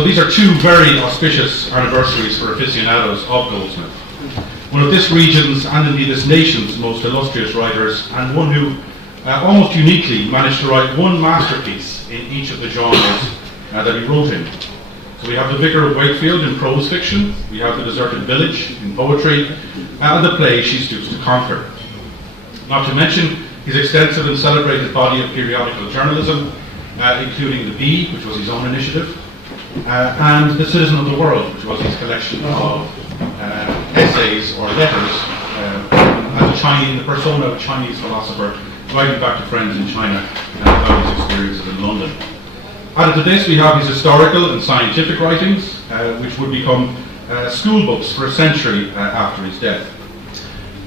So these are two very auspicious anniversaries for aficionados of Goldsmith. One of this region's and indeed this nation's most illustrious writers, and one who almost uniquely managed to write one masterpiece in each of the genres that he wrote in. So we have The Vicar of Wakefield in prose fiction, we have The Deserted Village in poetry, and the play She Stoops to Conquer. Not to mention his extensive and celebrated body of periodical journalism, including The Bee, which was his own initiative, and The Citizen of the World, which was his collection of essays or letters as the persona of a Chinese philosopher, writing back to friends in China about his experiences in London. Added to this, we have his historical and scientific writings, which would become school books for a century after his death.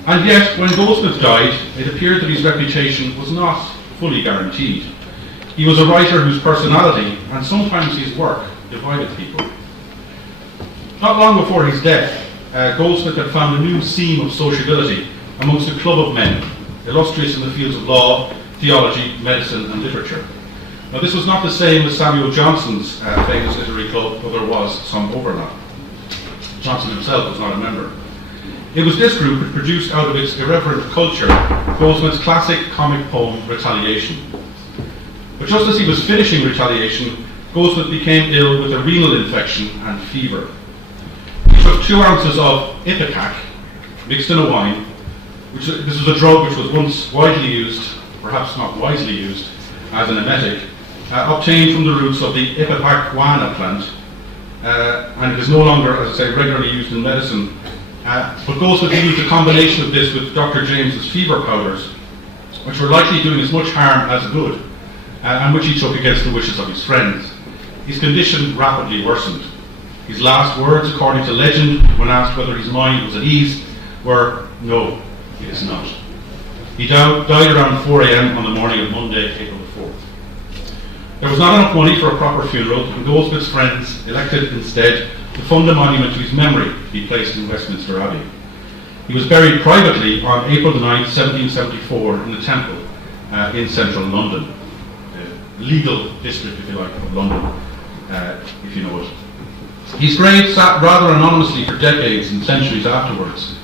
And yet, when Goldsmith died, it appeared that his reputation was not fully guaranteed. He was a writer whose personality, and sometimes his work, divided people. Not long before his death, Goldsmith had found a new seam of sociability amongst a club of men, illustrious in the fields of law, theology, medicine, and literature. Now, this was not the same as Samuel Johnson's famous literary club, though there was some overlap. Johnson himself was not a member. It was this group which produced out of its irreverent culture Goldsmith's classic comic poem, Retaliation. But just as he was finishing Retaliation, Goldsmith became ill with a renal infection and fever. He took 2 ounces of ipecac, mixed in a wine. This was a drug which was once widely used, perhaps not wisely used, as an emetic, obtained from the roots of the ipecacuana plant, and it is no longer, as I say, regularly used in medicine. But Goldsmith used a combination of this with Dr. James's fever powders, which were likely doing as much harm as good, and which he took against the wishes of his friends. His condition rapidly worsened. His last words, according to legend, when asked whether his mind was at ease, were, "No, it is not." He died around 4 a.m. on the morning of Monday, April the 4th. There was not enough money for a proper funeral, and Goldsmith's friends elected instead to fund a monument to his memory to be placed in Westminster Abbey. He was buried privately on April the 9th, 1774, in the Temple in central London, the legal district, if you like, of London, if you know it. His grave sat rather anonymously for decades and centuries afterwards,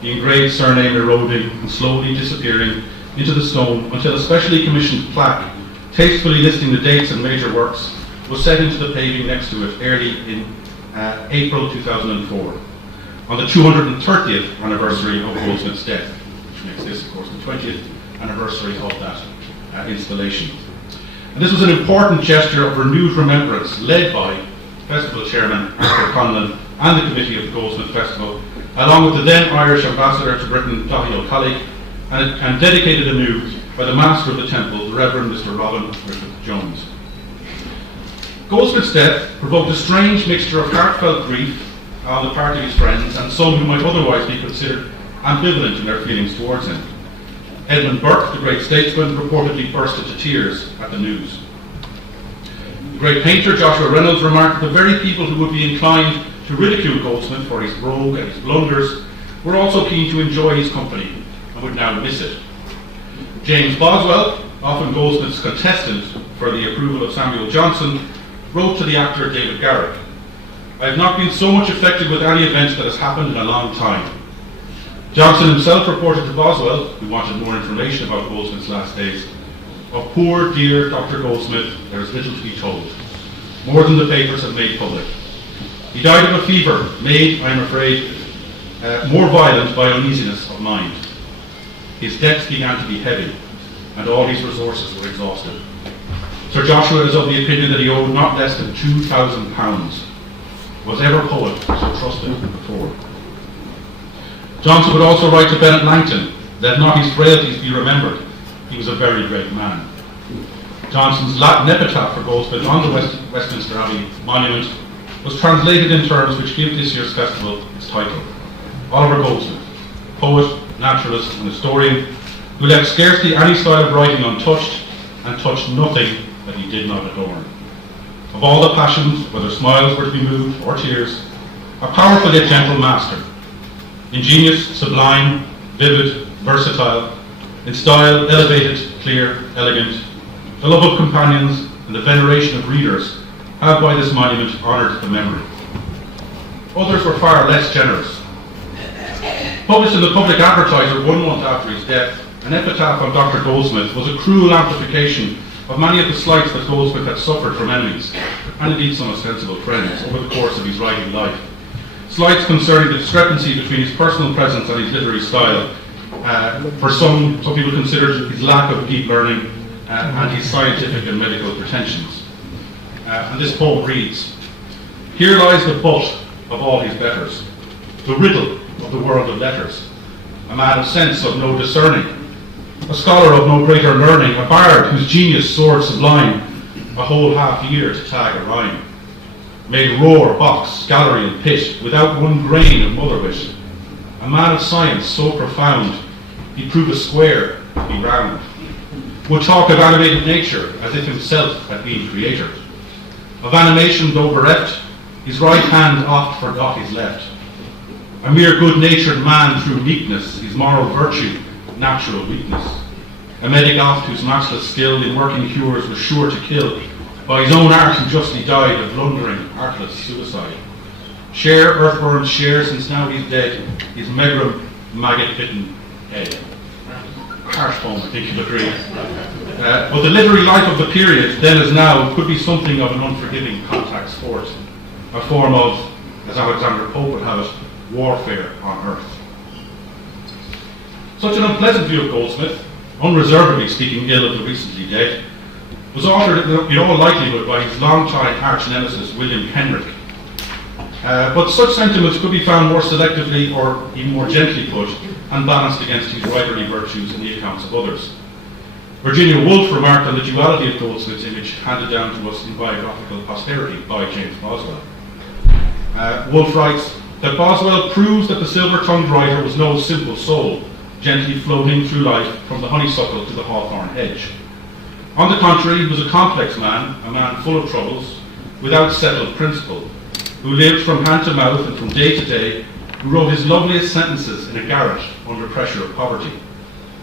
the engraved surname eroding and slowly disappearing into the stone until a specially commissioned plaque, tastefully listing the dates and major works, was set into the paving next to it early in April 2004, on the 230th anniversary of Goldsmith's death, which makes this, of course, the 20th anniversary of that installation. And this was an important gesture of renewed remembrance, led by Festival Chairman Arthur Conlon and the committee of the Goldsmith Festival, along with the then Irish Ambassador to Britain, Dáithí O'Callagh, and dedicated anew by the Master of the Temple, the Reverend Mr. Robin Griffith-Jones. Goldsmith's death provoked a strange mixture of heartfelt grief on the part of his friends and some who might otherwise be considered ambivalent in their feelings towards him. Edmund Burke, the great statesman, reportedly burst into tears at the news. The great painter Joshua Reynolds remarked that the very people who would be inclined to ridicule Goldsmith for his brogue and his blunders were also keen to enjoy his company and would now miss it. James Boswell, often Goldsmith's contestant for the approval of Samuel Johnson, wrote to the actor David Garrick, "I have not been so much affected with any event that has happened in a long time." Johnson himself reported to Boswell, who wanted more information about Goldsmith's last days, "Of poor dear Dr. Goldsmith there is little to be told, more than the papers have made public. He died of a fever made, I am afraid, more violent by uneasiness of mind. His debts began to be heavy, and all his resources were exhausted. Sir Joshua is of the opinion that he owed not less than £2,000. Was ever poet so trusted before?" Johnson would also write to Bennett Langton, "Let not his frailties be remembered. He was a very great man." Johnson's Latin epitaph for Goldsmith on the Westminster Abbey monument was translated in terms which give this year's festival its title. Oliver Goldsmith, poet, naturalist, and historian, who left scarcely any style of writing untouched and touched nothing that he did not adorn. Of all the passions, whether smiles were to be moved or tears, a powerful yet gentle master, ingenious, sublime, vivid, versatile, in style elevated, clear, elegant, the love of companions and the veneration of readers have by this monument honoured the memory. Others were far less generous. Published in the Public Advertiser 1 month after his death, an epitaph on Dr. Goldsmith was a cruel amplification of many of the slights that Goldsmith had suffered from enemies, and indeed some ostensible friends, over the course of his writing life. Slights concerning the discrepancy between his personal presence and his literary style. For some people considered his lack of deep learning and his scientific and medical pretensions. And this poem reads, "Here lies the butt of all his betters, the riddle of the world of letters, a man of sense of no discerning, a scholar of no greater learning, a bard whose genius soared sublime, a whole half year to tag a rhyme, made roar, box, gallery and pit, without one grain of mother wit, a man of science so profound, he'd prove a square to be round, would talk of animated nature as if himself had been creator. Of animation though bereft, his right hand oft forgot his left. A mere good-natured man through meekness, his moral virtue, natural weakness. A medic oft whose matchless skill in working cures was sure to kill. By his own art he justly died a blundering, artless suicide. Share earthworms share since now he's dead, his megrim, maggot-bitten head." Harsh poem, I think you'll agree. But the literary life of the period, then as now, could be something of an unforgiving contact sport, a form of, as Alexander Pope would have it, warfare on earth. Such an unpleasant view of Goldsmith, unreservedly speaking ill of the recently dead, was authored in all likelihood by his long-time arch-nemesis William Kenrick. But such sentiments could be found more selectively, or even more gently put, and balanced against his writerly virtues in the accounts of others. Virginia Woolf remarked on the duality of Goldsmith's image handed down to us in biographical posterity by James Boswell. Woolf writes that Boswell proves that the silver-tongued writer was no simple soul, gently floating through life from the honeysuckle to the hawthorn hedge. On the contrary, he was a complex man, a man full of troubles, without settled principle, who lived from hand to mouth and from day to day, who wrote his loveliest sentences in a garret under pressure of poverty.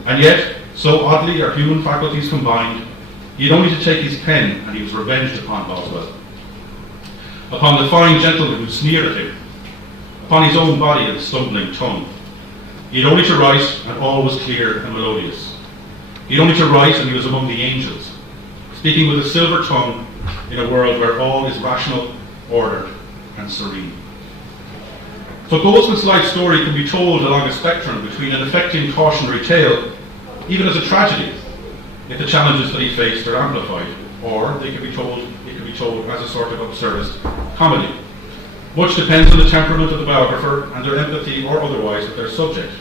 And yet, so oddly are human faculties combined, he had only to take his pen and he was revenged upon Boswell, upon the fine gentleman who sneered at him, upon his own body and stumbling tongue. He had only to write and all was clear and melodious. He had only to write and he was among the angels, speaking with a silver tongue in a world where all is rational, ordered and serene. So Goldsmith's life story can be told along a spectrum between an affecting cautionary tale, even as a tragedy, if the challenges that he faced are amplified, or it can be told as a sort of absurdist comedy. Much depends on the temperament of the biographer and their empathy or otherwise with their subject.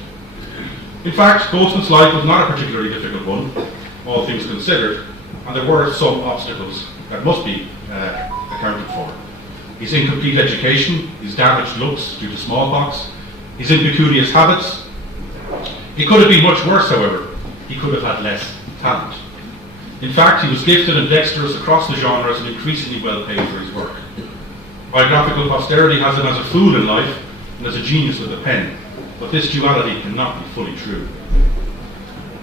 In fact, Goldsmith's life was not a particularly difficult one, all things considered, and there were some obstacles that must be accounted for. His incomplete education, his damaged looks due to smallpox, his impecunious habits. He could have been much worse, however. He could have had less talent. In fact, he was gifted and dexterous across the genres and increasingly well paid for his work. Biographical posterity has him as a fool in life and as a genius with a pen, but this duality cannot be fully true.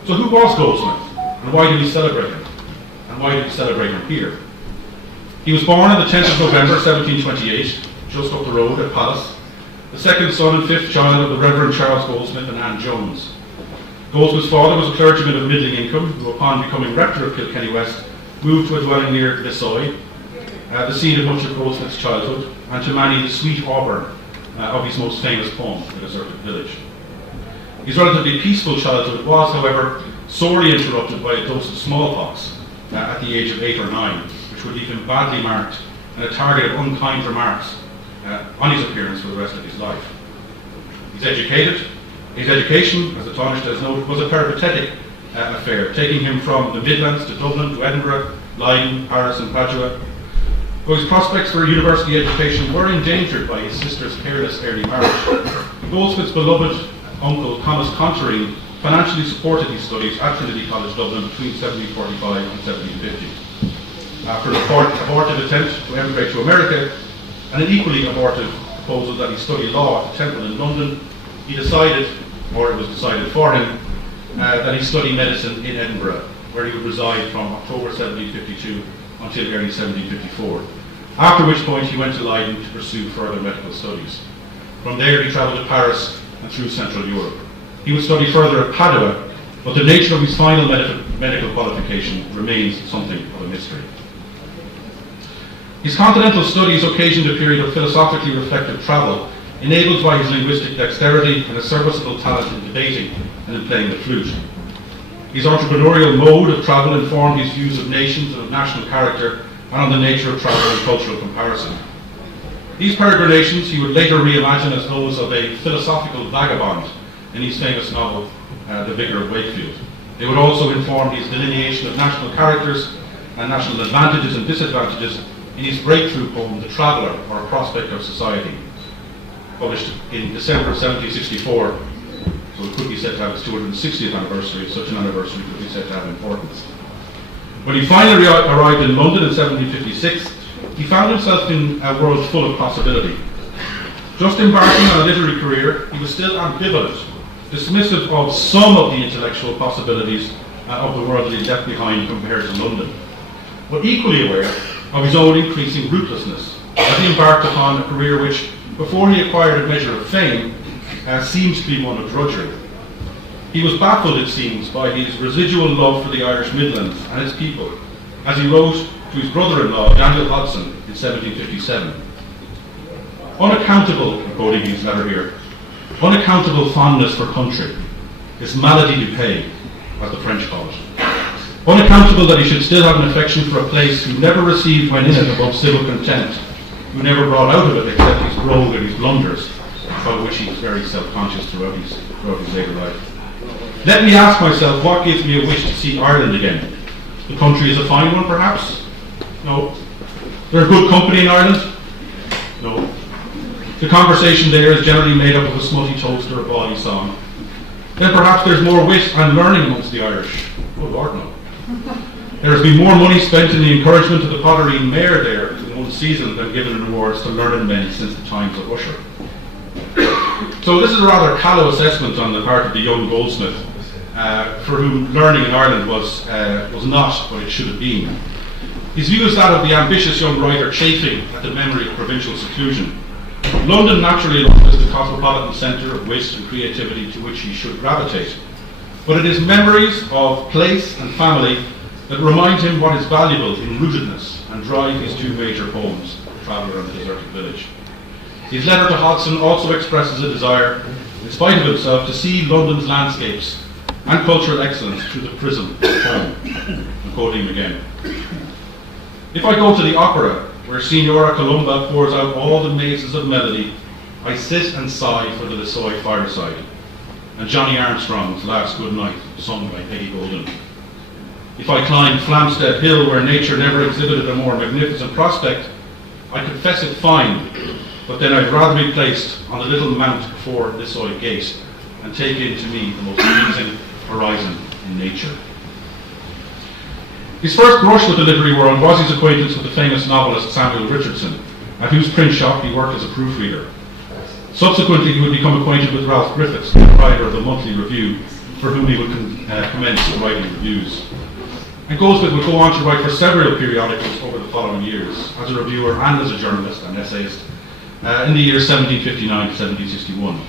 So who was Goldsmith, and why did we celebrate him? And why did we celebrate him here? He was born on the 10th of November 1728, just up the road at Palace, the second son and fifth child of the Reverend Charles Goldsmith and Anne Jones. Goldsmith's father was a clergyman of middling income, who upon becoming rector of Kilkenny West, moved to a dwelling near Lissoy, the scene of much of Goldsmith's childhood, and to many the sweet Auburn of his most famous poem, The Deserted Village. His relatively peaceful childhood was, however, sorely interrupted by a dose of smallpox at the age of 8 or 9, which would leave him badly marked and a target of unkind remarks on his appearance for the rest of his life. His education, as the Taoiseach has noted, was a peripatetic affair, taking him from the Midlands to Dublin to Edinburgh, Leiden, Paris and Padua. Though his prospects for university education were endangered by his sister's careless early marriage, Goldsmith's beloved uncle Thomas Contarine financially supported his studies at Trinity College Dublin between 1745 and 1750. After an abortive attempt to emigrate to America and an equally abortive proposal that he study law at the Temple in London, he decided, or it was decided for him, that he study medicine in Edinburgh, where he would reside from October 1752 until early 1754. after which point he went to Leiden to pursue further medical studies. From there he travelled to Paris and through Central Europe. He would study further at Padua, but the nature of his final medical qualification remains something of a mystery. His continental studies occasioned a period of philosophically reflective travel, enabled by his linguistic dexterity and a serviceable talent in debating and in playing the flute. His entrepreneurial mode of travel informed his views of nations and of national character and on the nature of travel and cultural comparison. These peregrinations he would later reimagine as those of a philosophical vagabond in his famous novel, The Vicar of Wakefield. They would also inform his delineation of national characters and national advantages and disadvantages in his breakthrough poem, The Traveller, or A Prospect of Society, published in December 1764, so it could be said to have its 260th anniversary. Such an anniversary could be said to have importance. When he finally arrived in London in 1756, he found himself in a world full of possibility. Just embarking on a literary career, he was still ambivalent, dismissive of some of the intellectual possibilities of the world that he left behind compared to London, but equally aware of his own increasing rootlessness as he embarked upon a career which, before he acquired a measure of fame, seemed to be one of drudgery. He was baffled, it seems, by his residual love for the Irish Midlands and its people, as he wrote to his brother-in-law, Daniel Hodson, in 1757. Unaccountable, I'm quoting his letter here, unaccountable fondness for country, this malady du pays, as the French call it. Unaccountable that he should still have an affection for a place who never received when in it above civil contempt, who never brought out of it except his rogue and his blunders, about which he was very self-conscious throughout his later life. Let me ask myself, what gives me a wish to see Ireland again? The country is a fine one, perhaps? No. There are good company in Ireland? No. The conversation there is generally made up of a smutty toast or a bawdy song. Then perhaps there's more wit and learning amongst the Irish? Oh Lord, no. There has been more money spent in the encouragement of the pottery mare there in one season than given in rewards to learned men since the times of Usher. So this is a rather callow assessment on the part of the young Goldsmith, for whom learning in Ireland was not what it should have been. His view is that of the ambitious young writer chafing at the memory of provincial seclusion. London naturally is the cosmopolitan centre of wit and creativity to which he should gravitate. But it is memories of place and family that remind him what is valuable in rootedness and drive his two major poems, The Traveller and The Deserted Village. His letter to Hodson also expresses a desire, in spite of himself, to see London's landscapes and cultural excellence through the prism of home. I'm quoting him again. If I go to the opera, where Signora Columba pours out all the mazes of melody, I sit and sigh for the Lissoy fireside, and Johnny Armstrong's Last Good Night, sung by Peggy Golden. If I climb Flamstead Hill, where nature never exhibited a more magnificent prospect, I confess it fine, but then I'd rather be placed on the little mount before Lissoy Gate and take in to me the most pleasing horizon in nature. His first brush with the literary world was his acquaintance with the famous novelist Samuel Richardson, at whose print shop he worked as a proofreader. Subsequently, he would become acquainted with Ralph Griffiths, the proprietor of the Monthly Review, for whom he would commence writing reviews. And Goldsmith would go on to write for several periodicals over the following years, as a reviewer and as a journalist and essayist, in the years 1759 to 1761.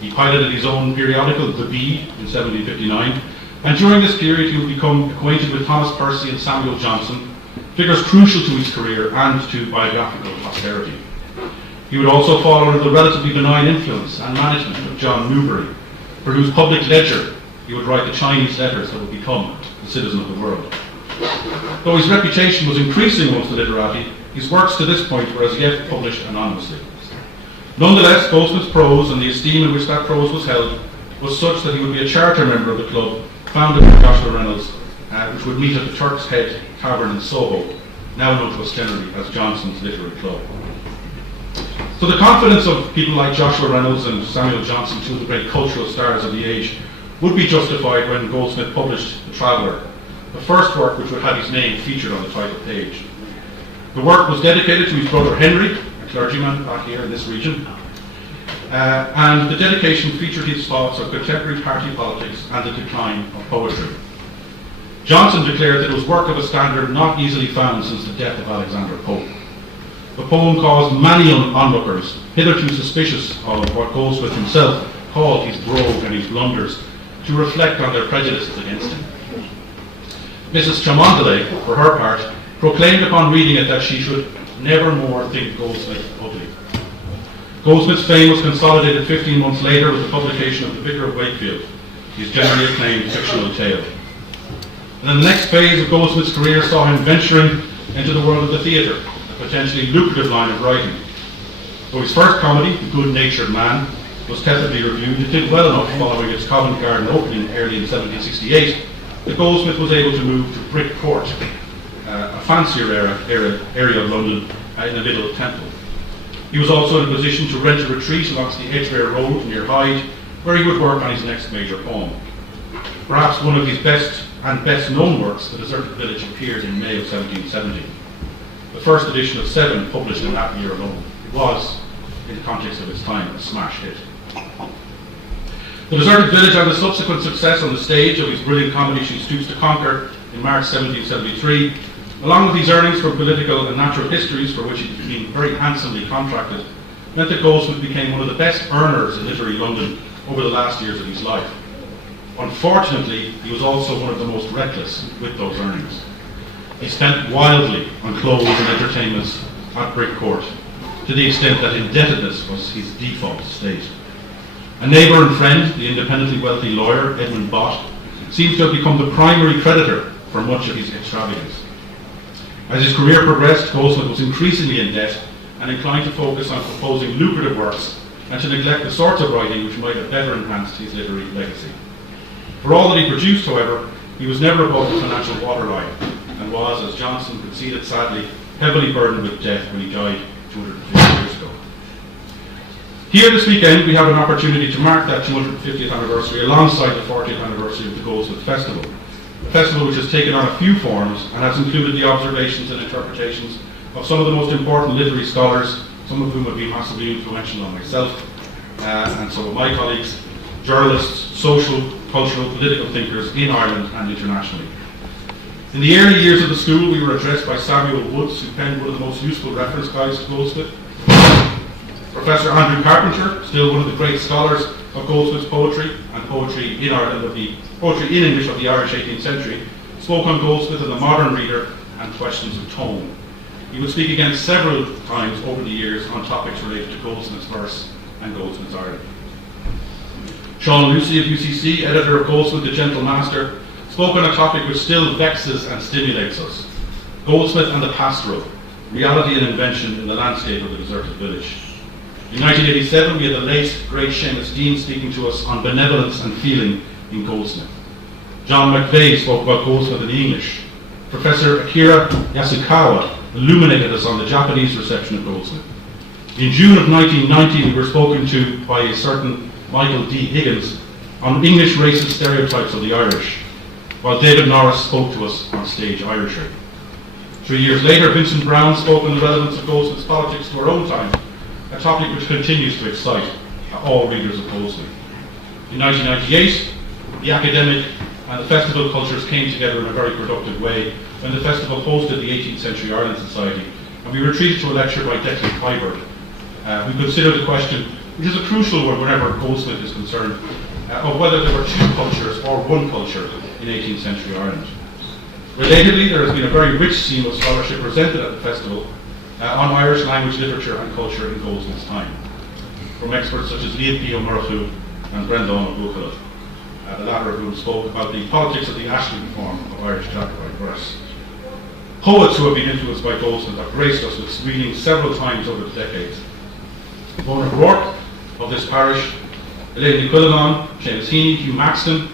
He piloted his own periodical, The Bee, in 1759, and during this period he would become acquainted with Thomas Percy and Samuel Johnson, figures crucial to his career and to biographical posterity. He would also fall under the relatively benign influence and management of John Newbery, for whose public ledger he would write the Chinese letters that would become the citizen of the world. Though his reputation was increasing amongst the literati, his works to this point were as yet published anonymously. Nonetheless, Goldsmith's prose and the esteem in which that prose was held was such that he would be a charter member of the club founded by Joshua Reynolds, which would meet at the Turk's Head Tavern in Soho, now known to us generally as Johnson's Literary Club. So the confidence of people like Joshua Reynolds and Samuel Johnson, two of the great cultural stars of the age, would be justified when Goldsmith published The Traveller, the first work which would have his name featured on the title page. The work was dedicated to his brother Henry, a clergyman back here in this region, and the dedication featured his thoughts on contemporary party politics and the decline of poetry. Johnson declared that it was work of a standard not easily found since the death of Alexander Pope. The poem caused many onlookers, hitherto suspicious of what Goldsmith himself called his brogue and his blunders, to reflect on their prejudices against him. Mrs. Cholmondeley, for her part, proclaimed upon reading it that she should never more think Goldsmith ugly. Goldsmith's fame was consolidated 15 months later with the publication of The Vicar of Wakefield, his generally acclaimed fictional tale. And then the next phase of Goldsmith's career saw him venturing into the world of the theatre, a potentially lucrative line of writing. Though his first comedy, The Good-Natured Man, was tepidly reviewed, it did well enough following its Covent Garden opening early in 1768 that Goldsmith was able to move to Brick Court, a fancier area of London in the middle of Temple. He was also in a position to rent a retreat along the Edgware Road near Hyde, where he would work on his next major poem. Perhaps one of his best known works, The Deserted Village, appeared in May of 1770. The first edition of 7 published in that year alone. It was, in the context of its time, a smash hit. The Deserted Village and the subsequent success on the stage of his brilliant comedy She Stoops to Conquer in March 1773, along with his earnings from political and natural histories, for which he had been very handsomely contracted, meant that Goldsmith became one of the best earners in literary London over the last years of his life. Unfortunately, he was also one of the most reckless with those earnings. He spent wildly on clothes and entertainments at Brick Court, to the extent that indebtedness was his default state. A neighbour and friend, the independently wealthy lawyer Edmund Bott, seems to have become the primary creditor for much of his extravagance. As his career progressed, Goldsmith was increasingly in debt and inclined to focus on composing lucrative works and to neglect the sorts of writing which might have better enhanced his literary legacy. For all that he produced, however, he was never above the financial waterline and was, as Johnson conceded sadly, heavily burdened with debt when he died 250 years ago. Here this weekend we have an opportunity to mark that 250th anniversary alongside the 40th anniversary of the Goldsmith Festival. A festival which has taken on a few forms and has included the observations and interpretations of some of the most important literary scholars, some of whom have been massively influential on myself and some of my colleagues, journalists, social, cultural, political thinkers in Ireland and internationally. In the early years of the school, we were addressed by Samuel Woods, who penned one of the most useful reference guides to Goldsmith. Professor Andrew Carpenter, still one of the great scholars of Goldsmith's poetry and poetry in Ireland, of the poetry in English of the Irish 18th century, spoke on Goldsmith and the modern reader and questions of tone. He would speak again several times over the years on topics related to Goldsmith's verse and Goldsmith's Ireland. Sean Lucy of UCC, editor of Goldsmith, the Gentle Master, spoke on a topic which still vexes and stimulates us: Goldsmith and the pastoral, reality and invention in the landscape of the deserted village. In 1987, we had the late, great Seamus Dean speaking to us on benevolence and feeling in Goldsmith. John McVeigh spoke about Goldsmith in English. Professor Akira Yasukawa illuminated us on the Japanese reception of Goldsmith. In June of 1990, we were spoken to by a certain Michael D. Higgins on English racist stereotypes of the Irish, while David Norris spoke to us on Stage Irishry. 3 years later, Vincent Brown spoke on the relevance of Goldsmith's politics to our own time, a topic which continues to excite all readers of Goldsmith. In 1998, the academic and the festival cultures came together in a very productive way when the festival hosted the 18th Century Ireland Society, and we were treated to a lecture by Declan Kleiberg, who considered the question, which is a crucial one whenever Goldsmith is concerned, of whether there were two cultures or one culture in 18th century Ireland. Relatedly, there has been a very rich scene of scholarship presented at the festival on Irish language, literature and culture in Goldsmith's time, from experts such as Liam P. O'Murchu and Brendan O'Buchala, the latter of whom spoke about the politics of the Ashton form of Irish Jacobite verse. Poets who have been influenced by Goldsmith have graced us with readings several times over the decades. Mona Rourke of this parish, Elaine Quillinan, James Heaney, Hugh Maxton,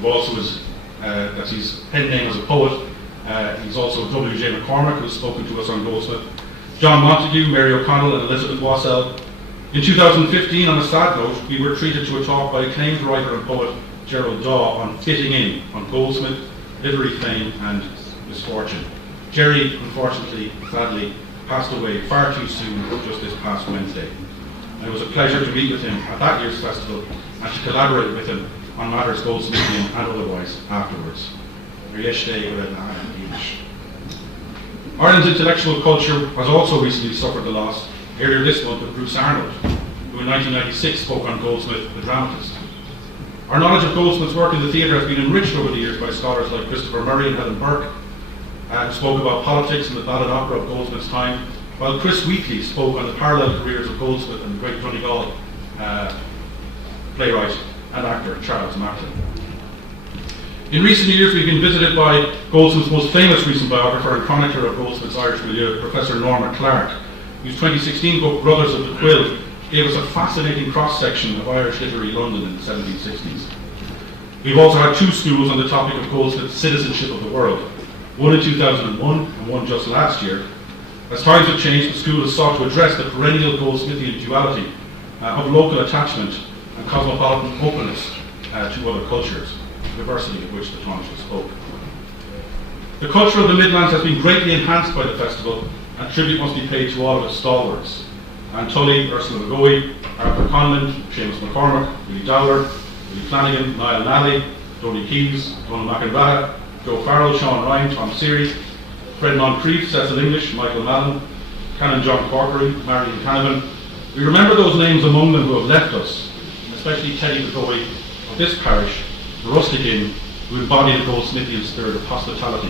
who also is, that's his pen name as a poet. He's also W.J. McCormack, who's spoken to us on Goldsmith. John Montague, Mary O'Connell, and Elizabeth Wassell. In 2015, on a sad note, we were treated to a talk by acclaimed writer and poet Gerald Daw on fitting in on Goldsmith, literary fame, and misfortune. Jerry, unfortunately, sadly, passed away far too soon just this past Wednesday. And it was a pleasure to meet with him at that year's festival and to collaborate with him on matters Goldsmithian and otherwise afterwards. Ireland's intellectual culture has also recently suffered the loss, earlier this month, of Bruce Arnold, who in 1996 spoke on Goldsmith, the dramatist. Our knowledge of Goldsmith's work in the theatre has been enriched over the years by scholars like Christopher Murray and Helen Burke, who spoke about politics and the ballad opera of Goldsmith's time, while Chris Wheatley spoke on the parallel careers of Goldsmith and the great Donegal playwright and actor Charles Martin. In recent years, we've been visited by Goldsmith's most famous recent biographer and chronicler of Goldsmith's Irish milieu, Professor Norma Clark, whose 2016 book, Brothers of the Quill, gave us a fascinating cross-section of Irish literary London in the 1760s. We've also had two schools on the topic of Goldsmith's citizenship of the world, one in 2001 and one just last year. As times have changed, the school has sought to address the perennial Goldsmithian duality of local attachment and cosmopolitan openness to other cultures, the diversity of which the Taoiseach spoke. The culture of the Midlands has been greatly enhanced by the festival, and tribute must be paid to all of its stalwarts. Anne Tully, Ursula McGoey, Arthur Conlon, Seamus McCormack, Willie Dowler, Willie Flanagan, Niall Nally, Tony Keyes, Donald McIntyre, Joe Farrell, Sean Ryan, Tom Seary, Fred Moncrief, Cecil English, Michael Mallon, Canon John Corkery, Marion Canavan. We remember those names among them who have left us, especially Teddy McGoey of this parish, the rustic inn, who embodied the Goldsmithian spirit of hospitality,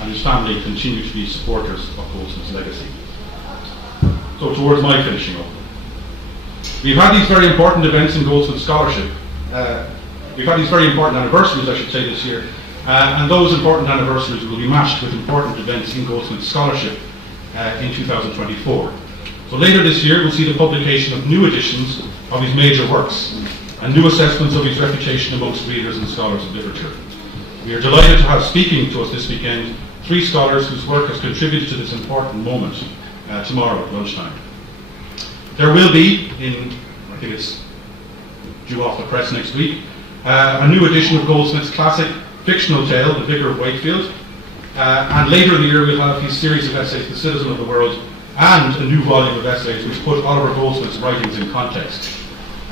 and whose family continue to be supporters of Goldsmith's legacy. So towards my finishing up. We've had these very important events in Goldsmith scholarship. We've had these very important anniversaries, I should say, this year, and those important anniversaries will be matched with important events in Goldsmith scholarship in 2024. So later this year we'll see the publication of new editions of his major works and new assessments of his reputation amongst readers and scholars of literature. We are delighted to have speaking to us this weekend three scholars whose work has contributed to this important moment tomorrow at lunchtime. There will be, I think it's due off the press next week, a new edition of Goldsmith's classic fictional tale, The Vicar of Wakefield, and later in the year we'll have his series of essays, The Citizen of the World, and a new volume of essays which put Oliver Goldsmith's writings in context.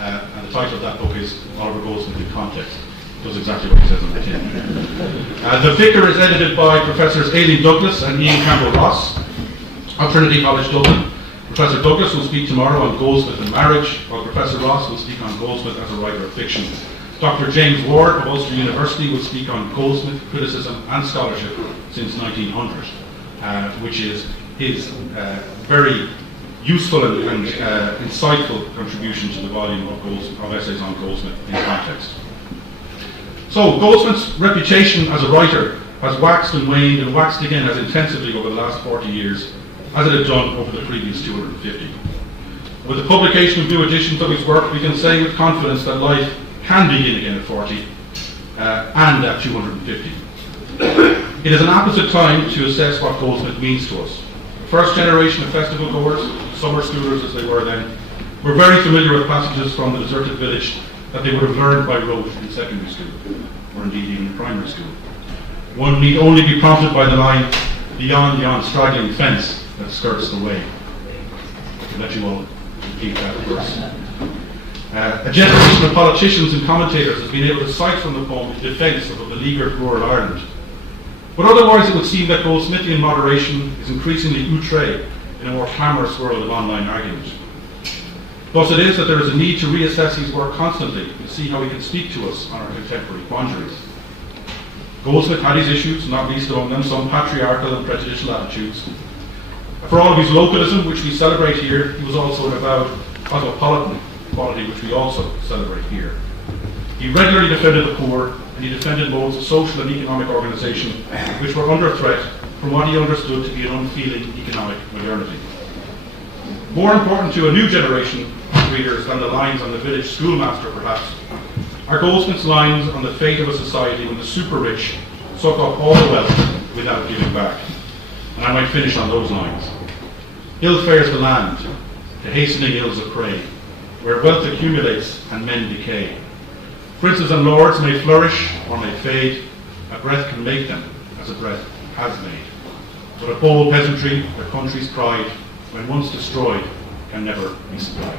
And the title of that book is Oliver Goldsmith in Context. It does exactly what he says on the tin. The Vicar is edited by Professors Aileen Douglas and Ian Campbell-Ross of Trinity College Dublin. Professor Douglas will speak tomorrow on Goldsmith and marriage, while Professor Ross will speak on Goldsmith as a writer of fiction. Dr. James Ward of Ulster University will speak on Goldsmith, criticism and scholarship since 1900, which is his very useful and insightful contribution to the volume of essays on Goldsmith in context. So Goldsmith's reputation as a writer has waxed and waned and waxed again as intensively over the last 40 years as it had done over the previous 250. With the publication of new editions of his work, we can say with confidence that life can begin again at 40 and at 250. It is an apposite time to assess what Goldsmith means to us. The first generation of festival goers, summer schoolers as they were then, were very familiar with passages from The Deserted Village that they would have learned by rote in secondary school, or indeed even in primary school. One need only be prompted by the line, "Beyond yon straggling fence that skirts the way." I can let you all repeat that verse. A generation of politicians and commentators has been able to cite from the poem in defence of a beleaguered rural Ireland. But otherwise it would seem that Goldsmithian moderation is increasingly outré in a more clamorous world of online argument. Thus it is that there is a need to reassess his work constantly to see how he can speak to us on our contemporary quandaries. Goldsmith had his issues, not least among them some patriarchal and prejudicial attitudes. For all of his localism, which we celebrate here, he was also an avowed cosmopolitan quality which we also celebrate here. He regularly defended the poor, and he defended modes of social and economic organisation which were under threat from what he understood to be an unfeeling economic modernity. More important to a new generation of readers than the lines on the village schoolmaster perhaps, are Goldsmith's lines on the fate of a society when the super rich suck up all the wealth without giving back. And I might finish on those lines. Ill fares the land, the hastening ills of prey, where wealth accumulates and men decay. Princes and lords may flourish or may fade, a breath can make them as a breath has made. But a bold peasantry, their country's pride, when once destroyed, can never be supplied.